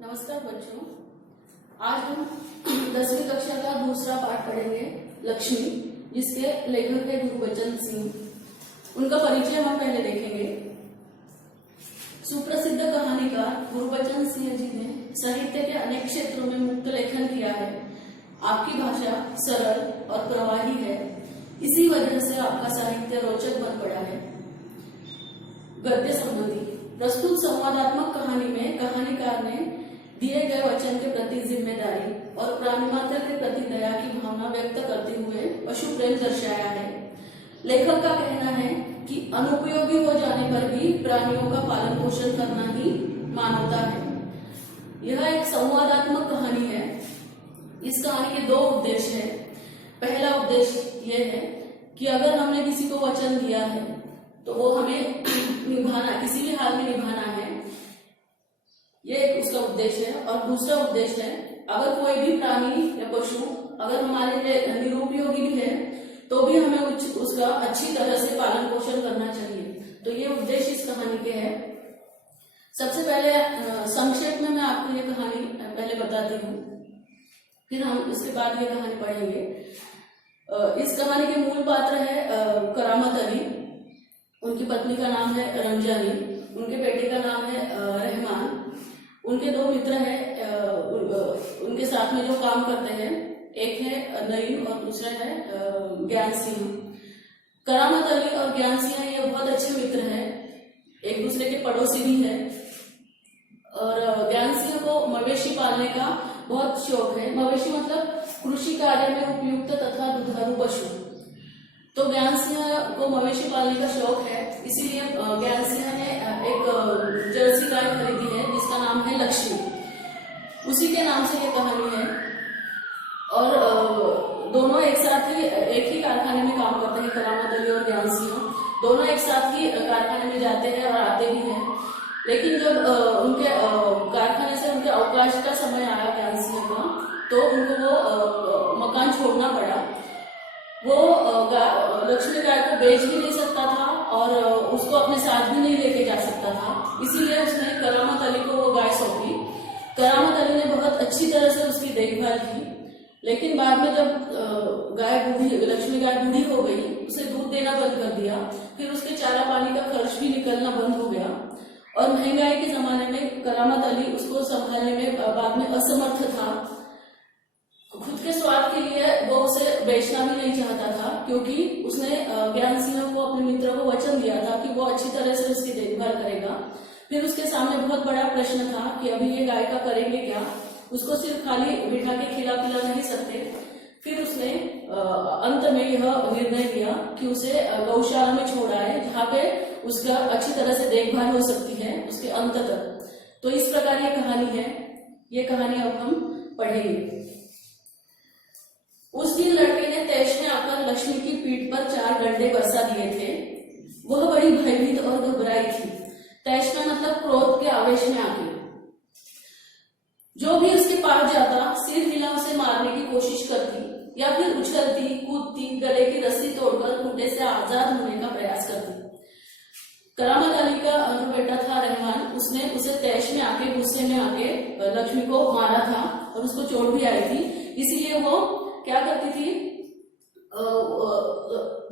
नमस्कार बच्चों, आज हम 10वीं कक्षा का दूसरा पाठ पढ़ेंगे, लक्ष्मी, जिसके लेखक है गुरबचन सिंह। उनका परिचय हम पहले देखेंगे। सुप्रसिद्ध कहानीकार गुरबचन सिंह जी ने साहित्य के अनेक क्षेत्रों में मुक्त लेखन किया है। आपकी भाषा सरल और प्रवाही है, इसी वजह से आपका साहित्य रोचक बन पड़ा है। गद्य संबंधी प्रस्तुत संवादात्मक कहानी में कहानीकार ने दिए गए वचन के प्रति जिम्मेदारी और प्राणिमात्र के प्रति दया की भावना व्यक्त करते हुए पशु प्रेम दर्शाया है। लेखक का कहना है कि अनुपयोगी हो जाने पर भी प्राणियों का पालन पोषण करना ही मानवता है। यह एक संवादात्मक कहानी है। इस कहानी के दो उद्देश्य हैं। पहला उद्देश्य यह है कि अगर हमने किसी को वचन दिया है तो वो हमें निभाना, किसी भी हाल में निभाना है, ये एक उसका उद्देश्य है। और दूसरा उद्देश्य है, अगर कोई भी प्राणी या पशु अगर हमारे लिए निरुपयोगी भी है तो भी हमें उसका अच्छी तरह से पालन पोषण करना चाहिए। तो ये उद्देश्य इस कहानी के है। सबसे पहले संक्षेप में मैं आपको ये कहानी पहले बताती हूँ, फिर हम इसके बाद ये कहानी पढ़ेंगे। इस कहानी के मूल पात्र है करामत अली, उनकी पत्नी का नाम है रमजानी, उनके बेटे का नाम है रहमान, उनके दो मित्र हैं उनके साथ में जो काम करते हैं, एक है नईम और दूसरा है ज्ञान सिंह। करामत अली और ज्ञान सिंह ये बहुत अच्छे मित्र हैं, एक दूसरे के पड़ोसी भी हैं। और ज्ञान सिंह को मवेशी पालने का बहुत शौक है। मवेशी मतलब कृषि कार्य में उपयुक्त तथा दुधारू पशु। तो ज्ञान सिंह को मवेशी पालने का शौक है, इसीलिए ज्ञान सिंह ने एक जर्सी गाय खरीदी है जिसका नाम है लक्ष्मी। उसी के नाम से ये कहानी है। और दोनों एक साथ ही एक ही कारखाने में काम करते हैं, करामत अली और ज्ञान सिंह दोनों एक साथ ही कारखाने में जाते हैं और आते भी हैं। लेकिन जब उनके कारखाने से उनके अवकाश का समय आया ज्ञान सिंह का, तो उनको वो मकान छोड़ना पड़ा। वो लक्ष्मी गाय को बेच भी नहीं सकता था और उसको अपने साथ भी नहीं लेके जा सकता था, इसीलिए उसने करामत अली को वो गाय सौंपी। करामत अली ने बहुत अच्छी तरह से उसकी देखभाल की। लेकिन बाद में जब लक्ष्मी गाय बूढ़ी हो गई, उसे दूध देना बंद कर दिया, फिर उसके चारा पानी का खर्च भी निकलना बंद हो गया और महंगाई के जमाने में करामत अली उसको संभालने में बाद में असमर्थ था। खुद के स्वार्थ के लिए वो उसे बेचना भी नहीं चाहता था, क्योंकि उसने ज्ञान सिंह को, अपने मित्र को वचन दिया था कि वो अच्छी तरह से उसकी देखभाल करेगा। फिर उसके सामने बहुत बड़ा प्रश्न था कि अभी ये गाय का करेंगे क्या। उसको सिर्फ खाली बिठा के खिला पिला नहीं सकते। फिर उसने अंत में यह निर्णय लिया कि उसे गौशाला में छोड़ाए, जहाँ पे उसका अच्छी तरह से देखभाल हो सकती है उसके अंत तक। तो इस प्रकार ये कहानी है। ये कहानी अब हम पढ़ेंगे। उस दिन लड़के ने तैश में आकर लक्ष्मी की पीठ पर 4 डंडे बरसा दिए थे। वह बड़ी भयभीत और घबराई थी। तैश में मतलब क्रोध के आवेश में आके जो भी उसके पास जाता, सिर हिला उसे मारने की कोशिश करती या फिर उछलती कूदती, गले की रस्सी तोड़कर खूंटे से आजाद होने का प्रयास करती। करामत अली का जो बेटा था रहमान, उसने उसे तैश में आके, गुस्से में आके लक्ष्मी को मारा था और उसको चोट भी आई थी। इसीलिए वो क्या करती थी,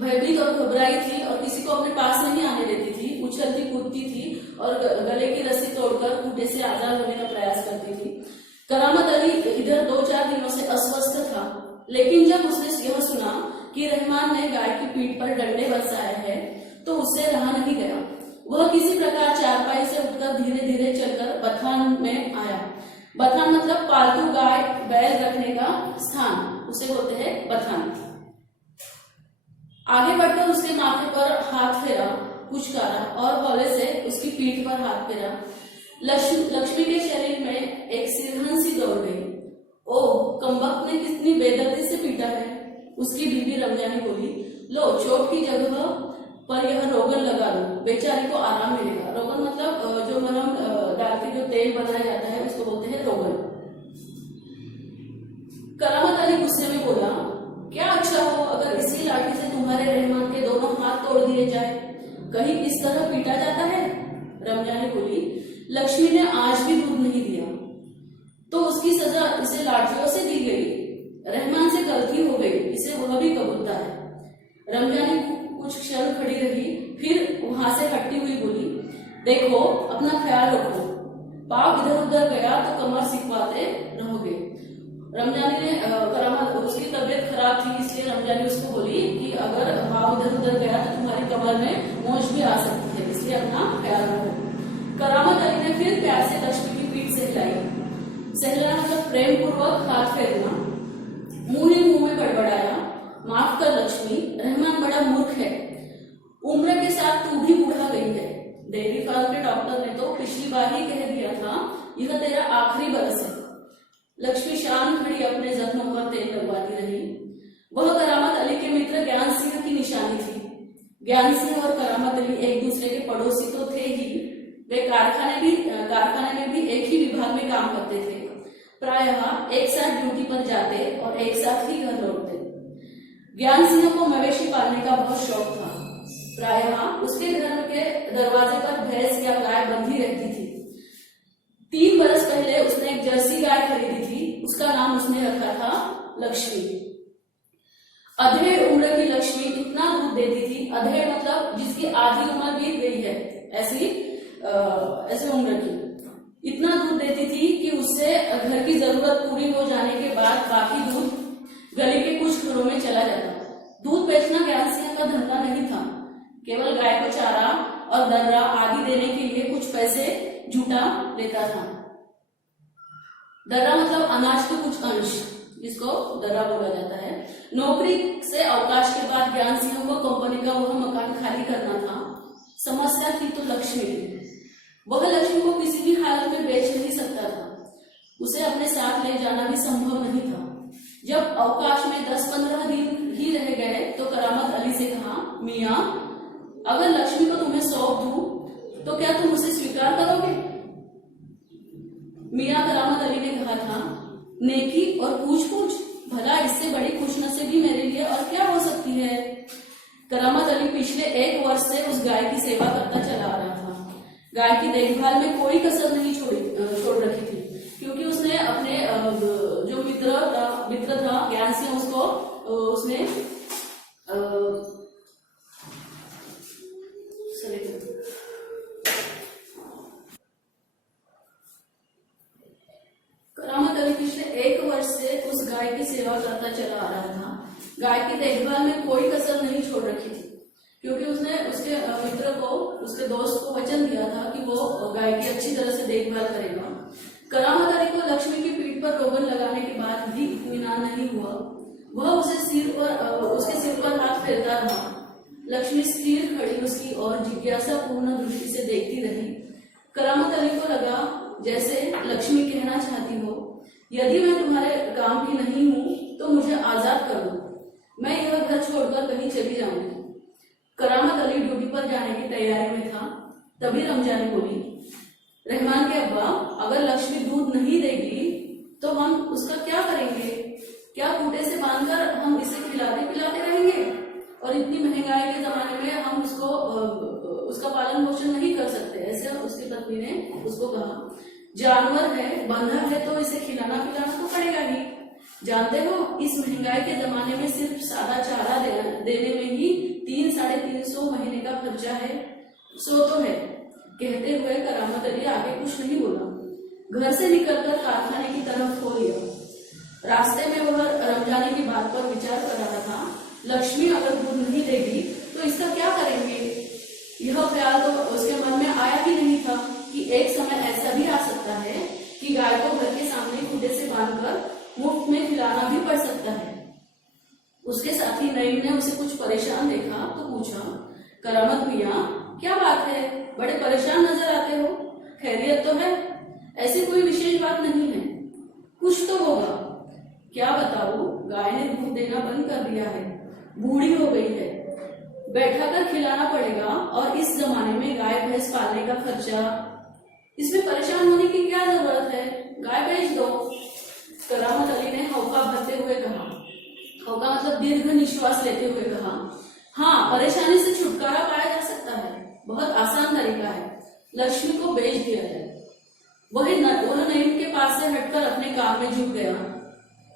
भयभीत और घबराई थी और किसी को अपने पास नहीं आने देती थी, उछलती कूदती थी और गले की रस्सी तोड़कर खूंटे से आजाद होने का प्रयास करती थी। करामत अली इधर 2-4 दिनों से अस्वस्थ था, लेकिन जब उसने यह सुना कि रहमान ने गाय की पीठ पर डंडे बरसाए हैं, तो उससे रहा नहीं गया। वह किसी प्रकार चारपाई से उठकर धीरे धीरे चलकर बथान में आया। बथान मतलब पालतू गाय बैल रखने का स्थान, उसे बोलते हैं बथान। आगे बढ़कर उसके माथे पर हाथ फेरा, पुचकारा और हौले से उसकी पीठ पर हाथ फेरा। लक्ष्मी के शरीर में एक सिरहन सी दौड़ गई। ओह, कमबख्त ने कितनी बेदर्दी से पीटा है। उसकी बीबी रमजानी बोली, लो चोट की जगह पर यह रोगन लगा दो, बेचारी को आराम मिलेगा। रोगन मतलब जो मरहम डाल के जो तेल बनाया जाता है, उसको बोलते हैं रोगन। करामत अली गुस्से में बोला, क्या अच्छा हो अगर इसी लाठी से तुम्हारे रहमान के दोनों हाथ तोड़ दिए जाए। कहीं इस तरह पीटा जाता है। रमजानी बोली, लक्ष्मी ने आज भी दूध नहीं दिया। उसकी सजा इसे लाठियों से दी गई। रहमान से गलती हो गई, इसे वह भी कबूलता है। रमजानी कुछ क्षण खड़ी रही, फिर वहां से हटती हुई बोली, देखो अपना ख्याल रखो, पाव इधर उधर गया तो कमर सिकवाते रहोगे। रमजानी ने करामत, उसकी तबीयत खराब थी इसलिए रमजानी उसको बोली कि अगर पाव इधर उधर गया तो तुम्हारी कमर में मोच भी आ सकती है, इसलिए अपना ख्याल रखो। करामत अली ने फिर प्यार से लक्ष्मी की पीठ सहलाई। सहलाना मतलब प्रेम पूर्वक हाथ फेरना। मुंह ही मुंह में बड़बड़ाया, माफ कर लक्ष्मी, रहमान बड़ा मूर्ख है, उम्र के साथ तू भी बूढ़ा गई है। डेयरी फार्म के डॉक्टर ने तो पिछली बार ही कह दिया था यह तेरा आखिरी बरस है। लक्ष्मी शान खड़ी अपने जख्मों पर तेल लगवाती रही। वह करामत अली के मित्र ज्ञान सिंह की निशानी थी। ज्ञान सिंह और करामत अली एक दूसरे के पड़ोसी तो थे ही, वे कारखाने में भी एक ही विभाग में काम करते थे। प्रायः एक साथ ड्यूटी पर जाते और एक साथ ही घर लौटते। ज्ञान सिंह को मवेशी पालने का बहुत शौक था। प्रायः उसके घर के दरवाजे पर भैंस या गाय बंधी रहती थी। 3 बरस पहले उसने एक जर्सी गाय खरीदी थी, उसका नाम उसने रखा था लक्ष्मी। अधेड़ उम्र की लक्ष्मी इतना दूध देती थी, अधेड़ मतलब जिसकी आधी उम्र बीत गई है, ऐसी उम्र की, इतना दूध देती थी कि उससे घर की जरूरत पूरी हो जाने के बाद बाकी दूध गली के कुछ घरों में चला जाता। दूध बेचना ज्ञान सिंह का धंधा नहीं था, केवल गाय को चारा और दर्रा आदि देने के लिए कुछ पैसे जुटा लेता था। दर्रा मतलब अनाज का कुछ अंश, जिसको दर्रा बोला जाता है। नौकरी से अवकाश के बाद ज्ञान सिंह को कंपनी का वह मकान खाली करना था। समस्या थी तो लक्ष्मी की। वह लक्ष्मी को किसी भी हालत में बेच नहीं सकता था, उसे अपने साथ ले जाना भी संभव नहीं था। जब अवकाश में 10-15 दिन ही रह गए तो करामत अली से कहा, मियाँ अगर लक्ष्मी को तुम्हें सौंप दूं तो क्या तुम उसे स्वीकार करोगे? मियाँ करामत अली ने कहा था, नेकी और पूछ भला इससे बड़ी खुशनसीबी मेरे लिए और क्या हो सकती है। करामत अली पिछले 1 वर्ष से उस गाय की सेवा करता चला आ रहा था। गाय की देखभाल में कोई कसर नहीं छोड़ रखी थी, क्योंकि उसने अपने जो मित्र था ज्ञान से उसको उसने करामत अली पिछले 1 वर्ष से उस गाय की सेवा करता चला आ रहा था। गाय की देखभाल में कोई कसर नहीं छोड़ रखी थी, क्योंकि उसने उसके मित्र को, उसके दोस्त को वचन दिया था कि वो गाय की अच्छी तरह से देखभाल करेगा। करामत अली को लक्ष्मी की पीठ पर रोगन लगाने के बाद भी इत्मीनान नहीं हुआ। वह उसके सिर पर हाथ फेरता रहा। लक्ष्मी स्थिर खड़ी उसकी और जिज्ञासा पूर्ण दृष्टि से देखती रही। करामत अली को लगा जैसे लक्ष्मी कहना चाहती हो, यदि मैं तुम्हारे काम की नहीं हूं तो मुझे आजाद कर दो, मैं यह घर छोड़कर कहीं चली जाऊंगी। करामत अली ड्यूटी पर जाने की तैयारी में था, तभी रमजानी बोली, रहमान के अब्बा अगर लक्ष्मी दूध नहीं देगी तो हम उसका क्या करेंगे? क्या खूंटे से बांधकर हम इसे खिलाते पिलाते रहेंगे? और इतनी महंगाई के जमाने में हम उसका पालन पोषण नहीं कर सकते। ऐसे उसकी पत्नी ने उसको कहा, जानवर है, बंधा है तो इसे खिलाना पिलाना तो पड़ेगा ही। जानते हो इस महंगाई के जमाने में सिर्फ सादा चारा देने में ही 300-350 महीने का खर्चा है। सो तो है। कहते हुए करामत अली आगे कुछ नहीं बोला। घर से निकलकर कारखाने की तरफ हो लिया। रास्ते में वह रमजानी की बात पर विचार कर रहा था। लक्ष्मी अगर दूध नहीं देगी तो इसका क्या करेंगे? यह ख्याल तो उसके मन में आया ही नहीं था कि एक समय ऐसा भी आ सकता है कि गाय को घर के सामने खूंटे से बांधकर मुफ्त में खिलाना भी पड़ सकता है। उसके साथी नईम ने उसे कुछ परेशान देखा तो पूछा, करामत मियाँ क्या बात है, बड़े परेशान नजर आते हो, खैरियत तो है? ऐसी कोई विशेष बात नहीं है, कुछ तो होगा। क्या बताऊं, गाय ने दूध देना बंद कर दिया है, बूढ़ी हो गई है, बैठा कर खिलाना पड़ेगा। और इस जमाने में गाय भैंस पालने का खर्चा, इसमें परेशान होने की क्या जरूरत है, गाय बेच दो। करामत अली ने हौका भरते हुए कहा, हौका मतलब दीर्घ निश्वास लेते हुए कहा, हाँ परेशानी से छुटकारा पाया जा सकता है, बहुत आसान तरीका है, लक्ष्मी को बेच दिया जाए। वह नईम के पास से हटकर अपने काम में जुट गया।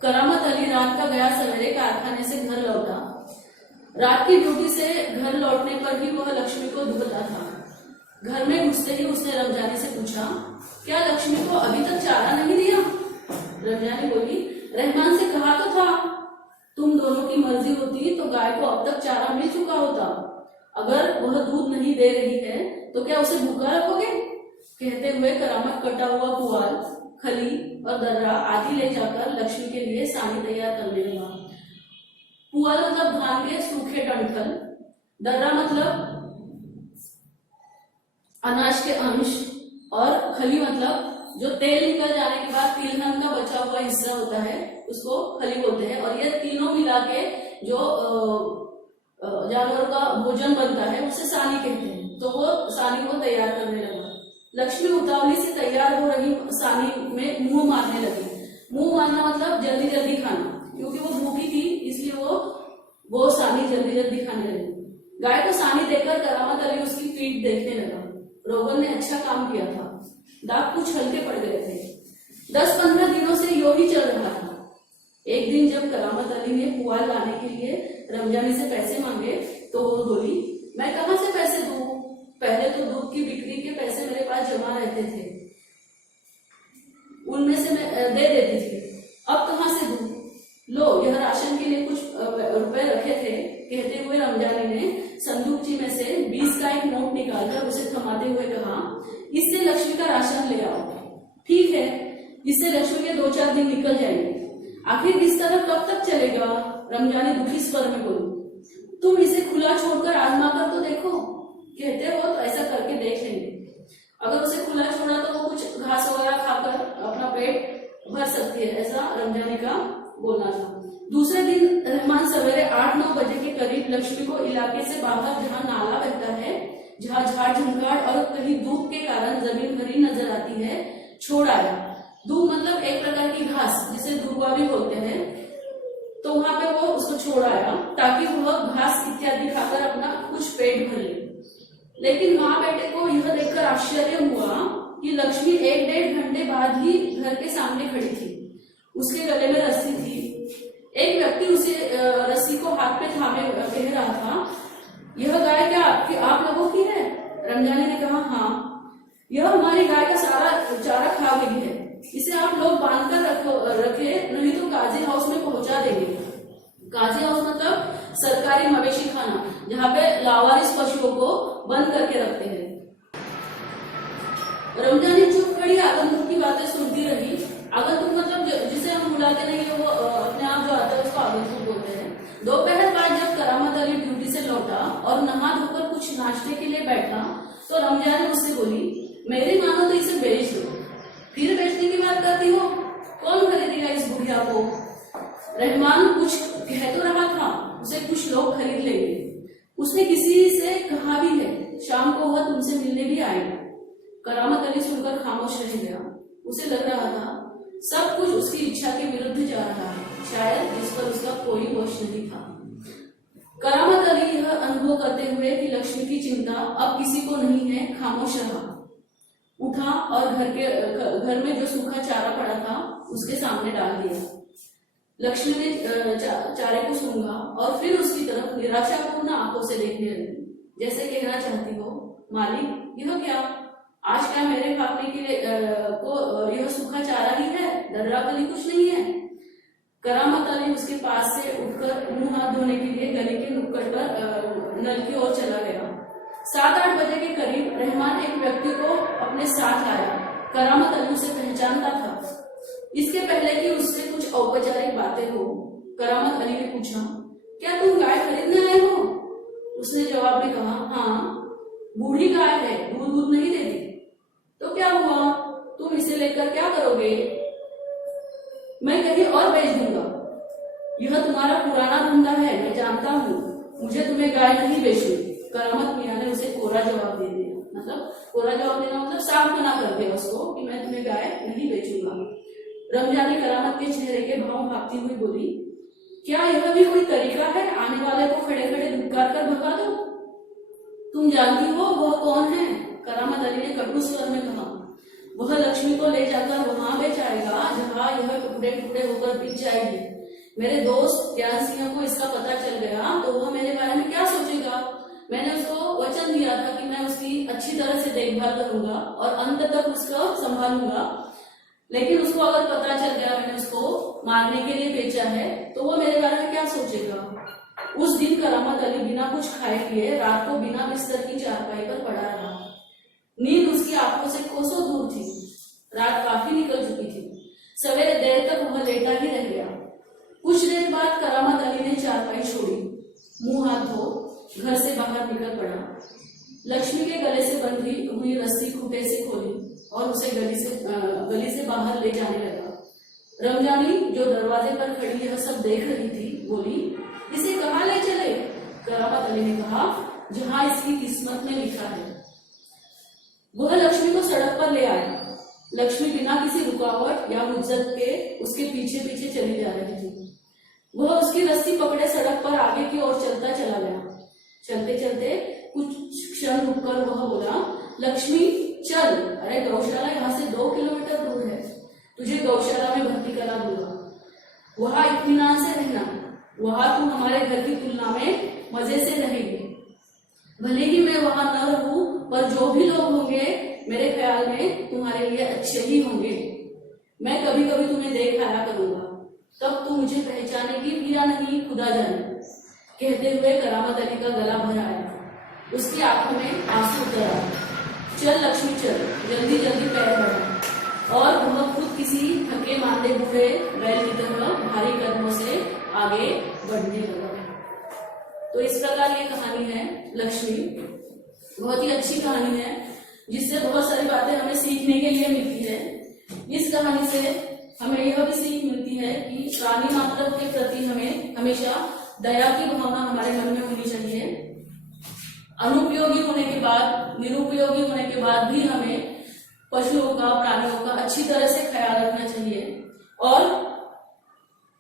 करामत अली रात का गया सवेरे कारखाने से घर लौटा। रात की ड्यूटी से घर लौटने पर भी वह लक्ष्मी को ढूंढता था। घर में घुसते ही उसने रमजानी से पूछा, क्या लक्ष्मी को अभी तक चारा नहीं दिया? रमजानी बोली, रहमान से कहा तो था, तुम दोनों की मर्जी होती तो गाय को अब तक चारा मिल चुका होता। अगर वह दूध नहीं दे रही है तो क्या उसे भूखा रखोगे? कहते हुए करामत कटा हुआ पुआल, खली और दर्रा आदि ले जाकर लक्ष्मी के लिए सानी तैयार करने लगा। पुआल मतलब धान के सूखे डंठल, दर्रा मतलब अनाज के अंश, और खली मतलब जो तेल निकल जाने के बाद तिलहन का बचा हुआ हिस्सा होता है उसको खली बोलते हैं। और ये तीनों मिला के जो जानवरों का भोजन बनता है उसे सानी कहते हैं। तो वो सानी को तैयार करने लगा। लक्ष्मी उतावली से तैयार हो रही सानी में मुंह मारने लगी। मुंह मारना मतलब जल्दी जल्दी खाना, क्योंकि वो भूखी थी इसलिए वो सानी जल्दी जल्दी खाने लगी। गाय को सानी देकर करामत अली उसकी पीठ देखने लगा। रोगन ने अच्छा काम किया था, दाग कुछ हल्के पड़ गए थे। 10-15 दिनों से यो ही चल रहा था। एक दिन जब करामत अली ने पुआल लाने के लिए रमजानी से पैसे मांगे तो वो बोली, मैं कहाँ से पैसे दूं? पहले तो दूध की बिक्री के पैसे मेरे पास जमा रहते थे, उनमें से मैं दे देती थी, अब कहाँ से दूं? लो, यह राशन के लिए कुछ रुपए रखे थे। कहते हुए रमजानी ने संदूकची में से 20 का एक नोट निकालकर उसे थमाते हुए कहा, इससे लक्ष्मी का राशन ले आओ। ठीक है, इससे लक्ष्मी के 2-4 दिन निकल जाएंगे। आखिर इस तरह कब तक चलेगा? रमजानी दुखी स्वर में बोली, तुम इसे खुला छोड़कर आजमा कर तो देखो। कहते हो तो ऐसा करके देख लेंगे। अगर उसे खुला छोड़ा तो वो कुछ घास वगैरह खाकर अपना पेट भर सकती है, ऐसा रमजानी का बोलना था। दूसरे दिन रहमान सवेरे 8-9 बजे के करीब लक्ष्मी को इलाके से बाहर, जहाँ नाला बहता है, जहाँ झाड़ झंकाड़ और कहीं धूप के कारण जमीन भरी नजर आती है, छोड़ आया। धूप मतलब एक प्रकार की घास जिसे दुर्वा भी बोलते हैं। तो वहां पे वो उसको छोड़ आया ताकि वह घास इत्यादि खाकर अपना कुछ पेट भर ले। लेकिन माँ बेटे को यह देखकर आश्चर्य हुआ कि लक्ष्मी 1-1.5 घंटे बाद ही घर के सामने खड़ी थी। उसके गले में रस्सी थी। एक व्यक्ति उसे रस्सी को हाथ पे थामे कह रहा था, यह गाय क्या आप लोगों की है? रमजानी ने कहा, हाँ, यह हमारी गाय का सारा चारा खा गई है। इसे आप लोग बांध कर रखे, नहीं तो काजी हाउस में पहुंचा देंगे। काजी हाउस मतलब सरकारी मवेशी खाना, जहाँ पे लावारिस पशुओं को बंद करके रखते हैं। रमजानी चुप खड़ी आगंतुक की बातें सुनती रही। आगंतुक मतलब जिसे हम बुलाते नहीं है, वो अपने आप जो आता है उसको आगंतुक बोलते हैं। दोपहर बाद जब करामत अली ड्यूटी से लौटा और नहा धोकर कुछ नाश्ते के लिए बैठा तो रमजानी उससे बोली, मेरी मानो तो इसे बेच दो। फिर बेचने की बात करती हो? कौन खरीदेगा इस बुढ़िया को? रहमान कुछ कह तो रहा था, उसे कुछ लोग खरीद लेंगे। उसने किसी से कहा भी है, शाम को वह तुमसे मिलने भी आएगा। करामत अली सुनकर खामोश रह गया। उसे लग रहा था सब कुछ उसकी इच्छा के विरुद्ध जा रहा है, शायद जिस पर उसका कोई होश नहीं था। करामत अली यह अनुभव करते हुए कि लक्ष्मी की चिंता अब किसी को नहीं है, खामोश रहा। उठा और घर में जो सूखा चारा पड़ा था उसके सामने डाल दिया। लक्ष्मी ने चारे को सूंघा और फिर उसकी तरफ निराशापूर्ण आंखों से देखने लगी, जैसे कहना चाहती हो, मालिक यह क्या? आज क्या मेरे भागने के लिए यह सूखा चारा ही है, दर्रा बली कुछ नहीं है। करामत अली उसके पास से उठकर मुंह हाथ धोने के लिए गली के नुक्कड़ पर नल की ओर चला गया। 7-8 बजे के करीब रहमान एक व्यक्ति को अपने साथ लाया। करामत अली उसे पहचानता था। इसके पहले कि उससे कुछ औपचारिक बातें हो, करामत अली ने पूछा, क्या तुम गाय खरीदने आए हो? उसने जवाब में कहा, हाँ, बूढ़ी गाय है, दूध नहीं देती। तो क्या हुआ? तुम इसे लेकर क्या करोगे? मैं कहीं और बेच दूंगा। यह तुम्हारा पुराना धंधा है, मैं जानता हूँ, मुझे तुम्हें गाय नहीं बेचनी। करामत मियाँ ने उसे कोरा जवाब दे दिया। मतलब कोरा जवाब देना मतलब साफ मना कर दिया उसको कि मैं तुम्हें गाय नहीं बेचूंगा। रमजानी करामत के चेहरे के भाव भागती हुई बोली, क्या यह भी कोई तरीका है आने वाले को खड़े खड़े धुतकार कर भगा दो? तुम जानती हो वह कौन है? करामत अली ने कटु स्वर में कहा। वह लक्ष्मी को ले जाकर वहां बेचाएगा जहां यह टुकड़े टुकड़े होकर बिक जाएगी। मेरे दोस्त ज्ञान सिंह को इसका पता चल गया तो वह मेरे बारे में क्या सोचेगा। मैंने उसको वचन दिया था कि मैं उसकी अच्छी तरह से देखभाल करूंगा और अंत तक उसको संभालूंगा, लेकिन उसको अगर पता चल गया मैंने उसको मारने के लिए बेचा है तो वो मेरे बारे में क्या सोचेगा। उस दिन करामत अली बिना कुछ खाए पिए रात को बिना बिस्तर की चारपाई पर पड़ा रहा। नींद उसकी आंखों से कोसों दूर थी। रात काफी निकल चुकी थी। सवेरे देर तक वह लेटा ही रह गया। कुछ देर बाद करामत अली ने चारपाई छोड़ी, मुंह हाथ धो घर से बाहर निकल पड़ा। लक्ष्मी के गले से बंधी हुई रस्सी खूंटे से खोली और उसे गली से बाहर ले जाने लगा। रमजानी जो दरवाजे पर खड़ी यह सब देख रही थी बोली, इसे कहाँ ले चले? करामत अली ने कहा, जहां इसकी किस्मत में लिखा है। वह लक्ष्मी को सड़क पर ले आया। लक्ष्मी बिना किसी रुकावट या मुज्जत के उसके पीछे पीछे चली जा रही थी। वह उसकी रस्सी पकड़े सड़क पर आगे की ओर चलता चला गया। चलते चलते कुछ क्षण रुककर वह बोला, लक्ष्मी चल, अरे गौशाला यहाँ से 2 किलोमीटर दूर है, तुझे गौशाला में भर्ती करा दूंगा। वहां इत्मीनान से रहना, वहां तू हमारे घर की तुलना में मजे से रहेगी। भले ही मैं वहां न रहूं पर जो भी लोग होंगे मेरे ख्याल में तुम्हारे लिए अच्छे ही होंगे। मैं कभी कभी तुम्हें देख आया करूंगा, तब तू मुझे पहचानेगी भी या नहीं खुदा जाने। कहते हुए करामत अली का गला भर आया, उसकी आंखों में आंसू उतर आए। चल लक्ष्मी चल, जल्दी जल्दी पैर बढ़ा। और वह खुद किसी थके मांदे बूढ़े बैल की तरह भारी कदमों से आगे बढ़ने लगा। तो इस प्रकार ये कहानी है लक्ष्मी। बहुत ही अच्छी कहानी है जिससे बहुत सारी बातें हमें सीखने के लिए मिलती है। इस कहानी से हमें यह भी सीख मिलती है कि प्राणी मात्र के प्रति हमें हमेशा दया की भावना हमारे मन में होनी चाहिए। अनुपयोगी होने के बाद, निरुपयोगी होने के बाद भी हमें पशुओं का, प्राणियों का अच्छी तरह से ख्याल रखना चाहिए। और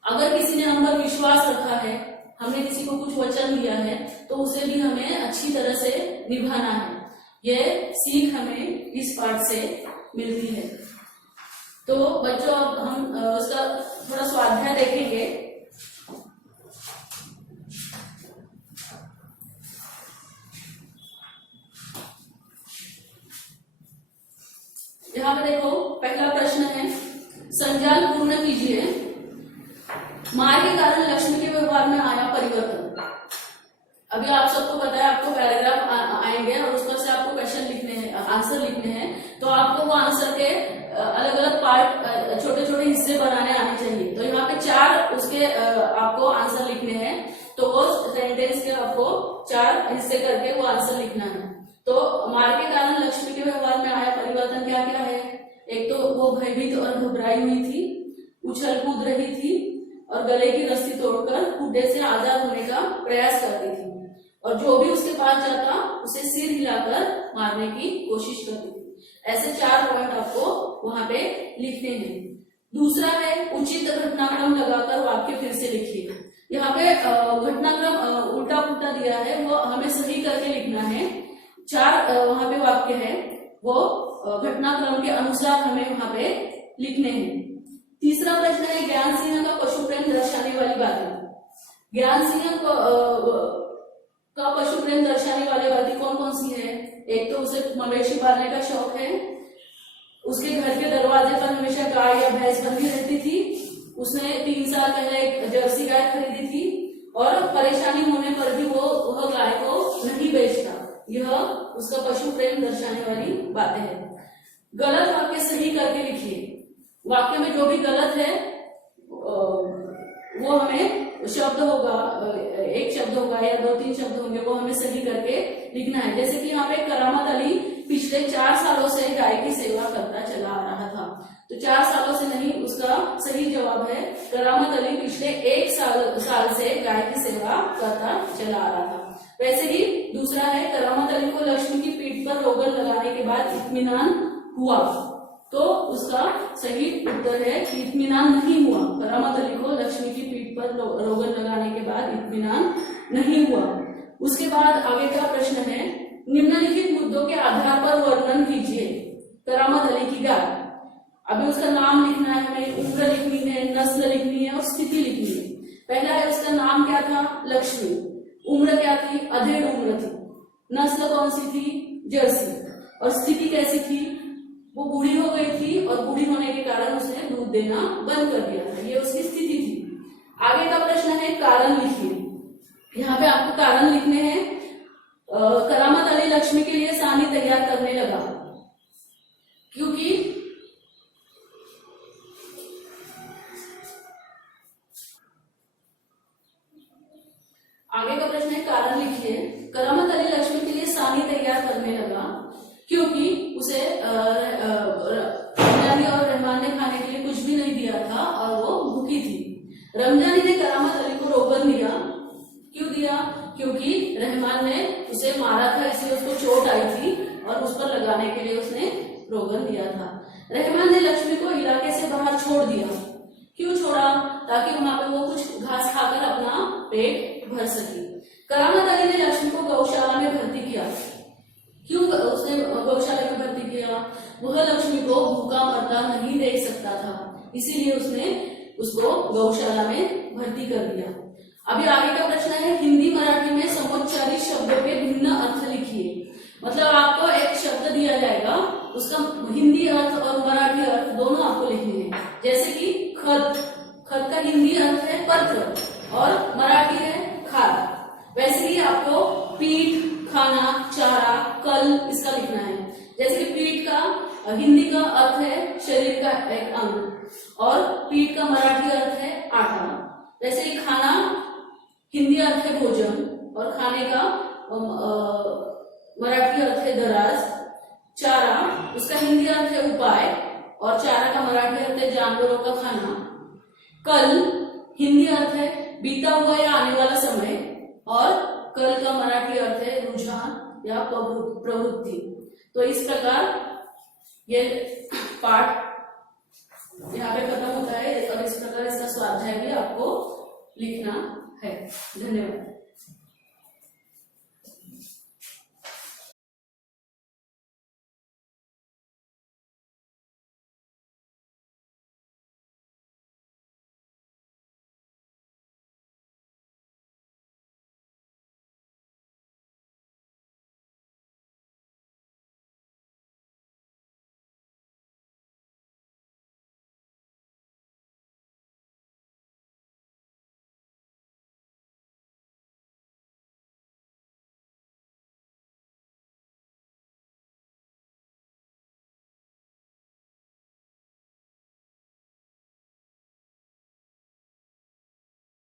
अगर किसी ने हम पर विश्वास रखा है, हमने किसी को कुछ वचन दिया है, तो उसे भी हमें अच्छी तरह से निभाना है। यह सीख हमें इस पाठ से मिलती है। तो बच्चों अब हम उसका थोड़ा स्वाध्याय देखेंगे। यहाँ पे देखो पहला प्रश्न है, संजाल पूर्ण कीजिए। मार के कारण लक्ष्मी के व्यवहार में आया परिवर्तन। अभी आप सबको पता है, आपको पैराग्राफ आएंगे और उस पर से आपको क्वेश्चन लिखने हैं, आंसर लिखने हैं। तो आपको वो आंसर के अलग अलग पार्ट, छोटे छोटे हिस्से बनाने आने चाहिए। तो यहाँ पे 4 उसके आपको आंसर लिखने हैं। तो वो सेंटेंस के आपको 4 हिस्से करके वो आंसर लिखना है। तो मार के कारण लक्ष्मी के व्यवहार में आया परिवर्तन क्या क्या है? एक तो वो भयभीत और घबराई हुई थी, उछल कूद रही थी और गले की रस्सी तोड़कर खूंटे से आजाद होने का प्रयास करती थी, और जो भी उसके पास जाता उसे सिर हिलाकर मारने की कोशिश करती थी। ऐसे 4 पॉइंट आपको वहां पे लिखने हैं। दूसरा है उचित घटनाक्रम लगाकर वाक्य फिर से लिखिए। यहाँ पे घटनाक्रम उल्टा पुल्टा दिया है, वो हमें सही करके लिखना है। 4 वहां पे वाक्य है, वो घटनाक्रम के अनुसार हमें वहां पे लिखने हैं। तीसरा प्रश्न है, ज्ञान सिंह का पशु प्रेम दर्शाने वाली बातें। ज्ञान सिंह का पशु प्रेम दर्शाने वाली बातें कौन कौन सी है? एक तो उसे मवेशी पालने का शौक है, उसके घर के दरवाजे पर हमेशा गाय या भैंस बंधी रहती थी, उसने 3 साल पहले एक जर्सी गाय खरीदी थी और परेशानी होने पर भी वो वह गाय को नहीं बेचता। यह उसका पशु प्रेम दर्शाने वाली बातें हैं। गलत वाक्य सही करके लिखिए। वाक्य में जो भी गलत है वो हमें शब्द होगा, एक शब्द होगा या 2-3 शब्द होंगे, वो हमें सही करके लिखना है। जैसे कि यहाँ पे करामत अली पिछले 4 सालों से गाय की सेवा करता चला आ रहा था, तो 4 सालों से नहीं, उसका सही जवाब है करामत अली पिछले 1 साल से गाय की सेवा करता चला आ रहा था। वैसे ही दूसरा है, करामत अली को लक्ष्मी की पीठ पर रोगन लगाने के बाद इत्मीनान हुआ, तो उसका सही उत्तर है कि इत्मीनान नहीं हुआ। करामत अली को लक्ष्मी की पीठ पर रोगन लगाने के बाद इत्मीनान नहीं हुआ। उसके बाद आगे का प्रश्न है, निम्नलिखित मुद्दों के आधार पर वर्णन कीजिए करामत अली की गाय। अभी उसका नाम लिखना है हमें, उम्र लिखनी है, नस्ल लिखनी है और स्थिति लिखनी है। पहला है उसका नाम क्या था, लक्ष्मी। उम्र क्या थी, अधेड़ उम्र थी। नस्ल कौन सी थी, जर्सी। और स्थिति कैसी थी, वो बूढ़ी हो गई थी और बूढ़ी होने के कारण उसने दूध देना बंद कर दिया था, ये उसकी स्थिति थी। आगे का प्रश्न है कारण लिखिए। यहाँ पे आपको कारण लिखने हैं। करामत अली लक्ष्मी के लिए सानी तैयार करने लगा, क्योंकि आगे का प्रश्न है कारण लिखिए। करामत अली लक्ष्मी के लिए सानी तैयार करने लगा क्योंकि उसे रमजानी और रहमान ने खाने के लिए कुछ भी नहीं दिया था और वो भूखी थी। रमजानी ने करामत अली को रोगन दिया। क्यों दिया, क्योंकि रहमान ने उसे मारा था, इसलिए उसको चोट आई थी और उस पर लगाने के लिए उसने रोगन दिया था। रहमान ने लक्ष्मी को इलाके से बाहर छोड़ दिया। क्यों छोड़ा, ताकि वहां पे वो कुछ घास खाकर अपना पेट भर सके। करामत अली ने लक्ष्मी को गौशाला में भर्ती किया। क्यों उसने गौशाला में भर्ती किया, वह लक्ष्मी को भूखा मरता नहीं देख सकता था, इसीलिए उसने उसको गौशाला में भर्ती कर दिया। अभी आगे का प्रश्न है हिंदी मराठी में समोच्चारित शब्दों के भिन्न अर्थ लिखिए। मतलब आपको एक शब्द दिया जाएगा, उसका हिंदी अर्थ और मराठी अर्थ दोनों आपको लिखने हैं। जैसे कि खत, खत का हिंदी अर्थ है पत्र और मराठी है खाद। वैसे ही आपको पीठ, खाना, चारा, कल इसका लिखना है। जैसे कि पीठ का हिंदी का अर्थ है शरीर का एक अंग और पीठ का मराठी अर्थ है आटा। वैसे ही खाना हिंदी अर्थ है भोजन और खाने का मराठी अर्थ है दराज। चारा उसका हिंदी अर्थ है उपाय और चारा का मराठी अर्थ है जानवरों का खाना। कल हिंदी अर्थ है बीता हुआ या आने वाला समय और कल का मराठी अर्थ है रुझान या प्रवृत्ति। तो इस प्रकार ये पाठ यहाँ पे खत्म होता है और इस प्रकार इसका स्वाध्याय भी आपको लिखना है। धन्यवाद।